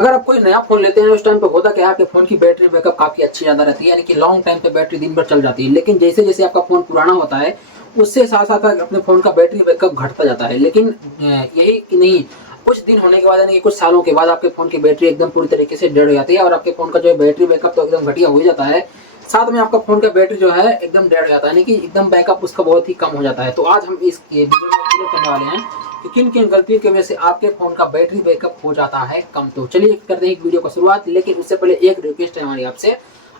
अगर आप कोई नया फोन लेते हैं उस टाइम पे होता क्या है, आपके फोन की बैटरी बैकअप काफी अच्छी ज्यादा रहती है, यानी कि लॉन्ग टाइम पे बैटरी दिन भर चल जाती है। लेकिन जैसे जैसे आपका फोन पुराना होता है उससे साथ साथ अपने फोन का बैटरी बैकअप घटता जाता है। लेकिन यही कि नहीं, कुछ दिन होने के बाद यानी कि कुछ सालों के बाद आपके फोन की बैटरी एकदम पूरी तरीके से डेड हो जाती है और आपके फोन का जो है बैटरी बैकअप तो एकदम घटिया हो जाता है, साथ में आपका फोन का बैटरी जो है एकदम डेड हो जाता है, यानी कि एकदम बैकअप उसका बहुत ही कम हो जाता है। तो आज हम इस वीडियो में क्लियर करने वाले हैं कि किन किन गलतियों की वजह से आपके फोन का बैटरी बैकअप हो जाता है कम। तो चलिए करते हैं एक वीडियो का शुरुआत। लेकिन उससे पहले एक रिक्वेस्ट है हमारी आपसे,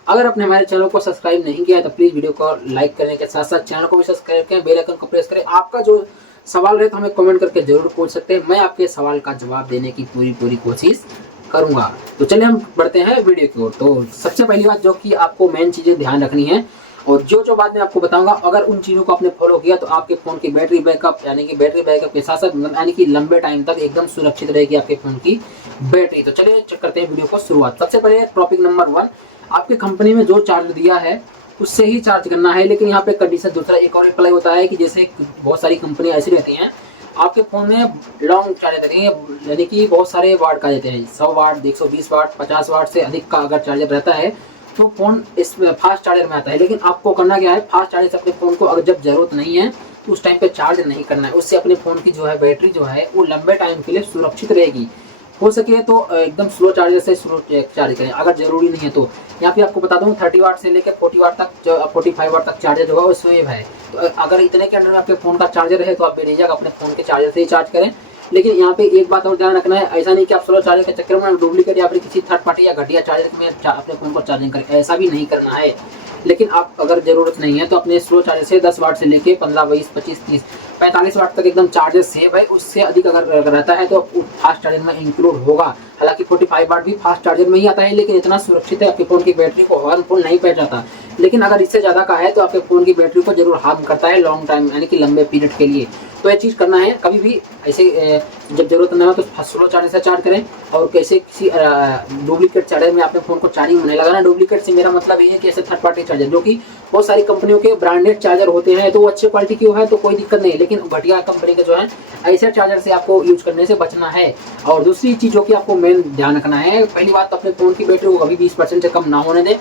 अगर आपने हमारे चैनल को सब्सक्राइब नहीं किया है तो प्लीज वीडियो को लाइक करने के साथ साथ चैनल को भी सब्सक्राइब करें, बेल आइकन को प्रेस करें। आपका जो सवाल रहे तो हमें कमेंट करके जरूर पूछ सकते हैं, मैं आपके सवाल का जवाब देने की पूरी कोशिश करूंगा। तो चलिए हम बढ़ते हैं वीडियो की ओर। तो सबसे पहली बात जो कि आपको मेन चीजें ध्यान रखनी है और जो जो बात मैं आपको बताऊंगा, अगर उन चीजों को आपने फॉलो किया तो आपके फोन की बैटरी बैकअप यानी कि बैटरी बैकअप के साथ साथ यानी कि लंबे टाइम तक एकदम सुरक्षित रहेगी आपके फोन की बैटरी। तो चलिए चेक करते हैं वीडियो को शुरुआत। सबसे पहले टॉपिक नंबर 1, आपकी कंपनी में जो चार्ज दिया है उससे ही चार्ज करना है। लेकिन यहाँ पे कंडीशन दूसरा एक और अप्लाई होता है कि जैसे बहुत सारी कंपनियां ऐसी रहती हैं आपके फोन में लॉन्ग चार्जर देते हैं, यानी कि बहुत सारे वाट का देते हैं, 100 वाट 120 वाट 50 वाट से अधिक का अगर चार्जर रहता है तो फोन इसमें फास्ट चार्जर में आता है। लेकिन आपको करना क्या है, फास्ट चार्जर से अपने फोन को अगर जब जरूरत नहीं है तो उस टाइम पे चार्ज नहीं करना है, उससे अपने फोन की जो है बैटरी जो है वो लंबे टाइम के लिए सुरक्षित रहेगी। हो सके तो एकदम स्लो चार्जर से स्लो चार्ज करें अगर जरूरी नहीं है तो। यहाँ पे आपको बता दूं 30 वाट से लेकर 40 वाट तक, जो 45 वाट तक चार्जर होगा वो स्वेव है। तो अगर इतने के अंदर में आपके फोन का चार्जर है तो आप बेझिझक अपने फोन के चार्जर से ही चार्ज करें। लेकिन यहाँ पे एक बात और ध्यान रखना है, ऐसा नहीं कि आप स्लो चार्जर के चक्कर में डुप्लीकेट या फिर किसी थर्ड पार्टी या घटिया चार्जर में अपने फोन को चार्जिंग करें, ऐसा भी नहीं करना है। लेकिन आप अगर जरूरत नहीं है तो अपने स्लो चार्जर से 10 वाट से लेके 15 20 25 30 45 वाट तक एकदम चार्जर सेव है। उससे अधिक अगर रहता है तो फास्ट चार्जर में इंक्लूड होगा। हालांकि 45 वाट भी फास्ट चार्जर में ही आता है, लेकिन इतना सुरक्षित है आपके फोन की बैटरी को हार्मफुल नहीं पहुंचाता। लेकिन अगर इससे ज्यादा का है तो आपके फोन की बैटरी को जरूर हार्म करता है लॉन्ग टाइम यानी कि लंबे पीरियड के लिए। तो ये चीज करना है, कभी भी ऐसे जब जरूरत ना हो तो स्लो चार्जर से चार्ज करें। और कैसे किसी डुप्लीकेट चार्जर में अपने फोन को चार्जिंग होने लगाना। डुप्लीकेट से मेरा मतलब ये है कि ऐसे थर्ड पार्टी चार्जर जो कि बहुत सारी कंपनियों के ब्रांडेड चार्जर होते हैं तो वो अच्छे क्वालिटी की है तो कोई दिक्कत नहीं, लेकिन घटिया कंपनी के जो है ऐसे चार्जर से आपको यूज करने से बचना है। और दूसरी चीज जो कि आपको मेन ध्यान रखना है, पहली बात तो अपने फोन की बैटरी को कभी 20% से कम ना होने दें।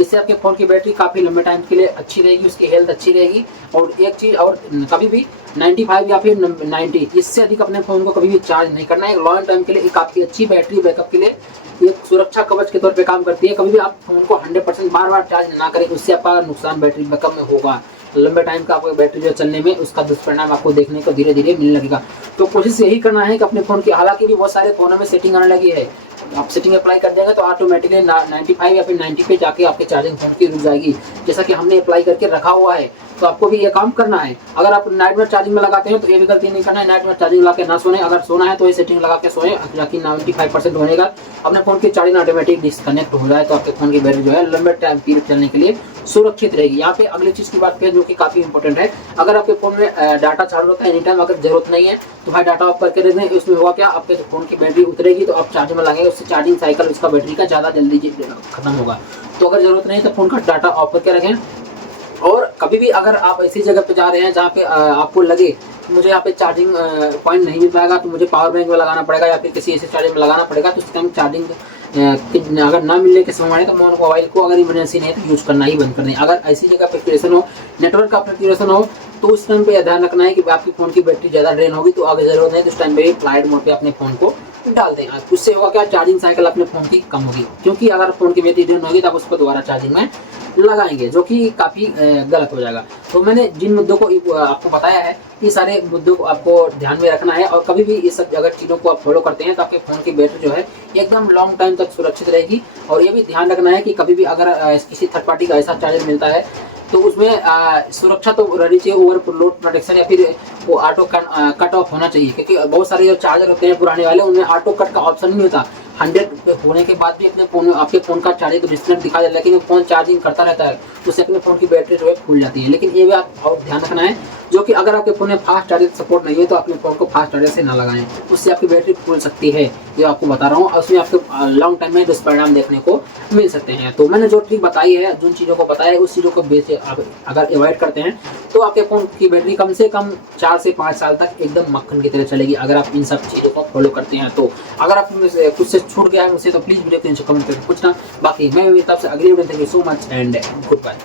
इससे आपके फोन की बैटरी काफी लंबे टाइम के लिए अच्छी रहेगी, उसकी हेल्थ अच्छी रहेगी। और एक चीज और, कभी भी 95 या फिर 90 इससे अधिक अपने फोन को कभी भी चार्ज नहीं करना है। लॉन्ग टाइम के लिए काफी अच्छी बैटरी बैकअप के लिए ये सुरक्षा कवच के तौर पे काम करती है। कभी भी आप फोन को 100% बार बार चार्ज ना करें, उससे आपका नुकसान बैटरी बैकअप में होगा। लंबे टाइम का आपको बैटरी जो चलने में उसका दुष्परिणाम आपको देखने को धीरे धीरे मिलने लगेगा। तो कोशिश यही करना है कि अपने फोन की, हालांकि भी बहुत सारे फोनों में सेटिंग आने लगी है, आप सेटिंग अप्लाई कर देंगे तो ऑटोमेटिकली 95 या फिर 90 पे जाके आपके चार्जिंग फोन की रुक जाएगी, जैसा कि हमने अप्लाई करके रखा हुआ है। तो आपको भी ये काम करना है। अगर आप नाइट में चार्जिंग में लगाते हैं तो ये भी गलती नहीं करना है, नाइट में चार्जिंग लगा के ना सोने। अगर सोना है तो ये सेटिंग लगा के सोए, ताकि 95% होने का अपने फोन की चार्जिंग ऑटोमेटिक डिस्कनेक्ट हो जाए तो आपके फोन की बैटरी जो है लंबे टाइम पीरियड चलने के लिए सुरक्षित रहेगी। यहाँ पे अगली चीज की बात करें जो कि काफी इंपॉर्टेंट है, अगर आपके फोन में डाटा चालू होता है एनी टाइम, अगर जरूरत नहीं है तो भाई डाटा ऑफ करके रख दें। उसमें हुआ क्या, आपके फोन की बैटरी उतरेगी तो आप चार्जिंग में लगाएंगे, उससे चार्जिंग साइकिल उसका बैटरी का ज्यादा जल्दी खत्म होगा। तो अगर जरूरत नहीं है तो फोन का डाटा ऑफ करके रखें। और कभी भी अगर आप ऐसी जगह पे जा रहे हैं जहाँ पे आपको लगे कि मुझे यहाँ पे चार्जिंग पॉइंट नहीं मिल पाएगा तो मुझे पावर बैंक में लगाना पड़ेगा या फिर किसी ऐसे चार्जर में लगाना पड़ेगा, तो उस टाइम चार्जिंग अगर ना मिलने के समय तो मोबाइल को अगर इमरजेंसी नहीं है तो यूज करना ही बंद कर दें। अगर ऐसी जगह पे फ्लक्चुएशन हो, नेटवर्क का फ्लक्चुएशन हो, तो उस टाइम पे ध्यान रखना है कि आपकी फोन की बैटरी ज्यादा ड्रेन होगी तो अगर जरूरत नहीं तो उस टाइम पे फ्लाइट मोड पे अपने फोन को डाल दें। उससे होगा क्या, चार्जिंग साइकिल अपने फोन की कम होगी, क्योंकि अगर फोन की बैटरी ड्रेन होगी तब उसको दोबारा चार्जिंग में लगाएंगे जो कि काफी गलत हो जाएगा। तो मैंने जिन मुद्दों को आपको बताया है, ये सारे मुद्दों को आपको ध्यान में रखना है। और कभी भी ये सब अगर चीजों को आप फॉलो करते हैं तो आपके फोन की बैटरी जो है एकदम लॉन्ग टाइम तक सुरक्षित रहेगी। और ये भी ध्यान रखना है कि कभी भी अगर किसी थर्ड पार्टी का ऐसा चार्जर मिलता है तो उसमें सुरक्षा तो रहनी चाहिए, ओवरलोड प्रोटेक्शन या फिर वो ऑटो कट ऑफ होना चाहिए, क्योंकि बहुत सारे जो चार्जर होते हैं पुराने वाले उनमें ऑटो कट का ऑप्शन नहीं होता। 100 होने के बाद भी अपने फोन आपके फोन का चार्जिंग डिस्प्ले दिखा देता है, लेकिन फोन चार्जिंग करता रहता है, उससे अपने फोन की बैटरी जो है फूल जाती है। लेकिन ये भी आप और ध्यान रखना है, जो कि अगर आपके फ़ोन में फास्ट चार्जर सपोर्ट नहीं है तो अपने फ़ोन को फास्ट चार्जर से ना लगाएं, उससे आपकी बैटरी फूल सकती है, ये आपको बता रहा हूँ। और उसमें आपके लॉन्ग टाइम में दुष्परिणाम देखने को मिल सकते हैं। तो मैंने जो ट्रिक बताई है, जिन चीज़ों को बताया है, उस चीज़ों को आप अगर अवॉइड करते हैं तो आपके फ़ोन की बैटरी कम से कम 4 से 5 साल तक एकदम मक्खन की तरह चलेगी, अगर आप इन सब चीज़ों को फॉलो करते हैं तो। अगर आप कुछ से छूट गया है मुझसे तो प्लीज़ वीडियो के नीचे कमेंट करके पूछना। बाकी मैं मेरी तरफ से अगली video, thank you so much and good bye.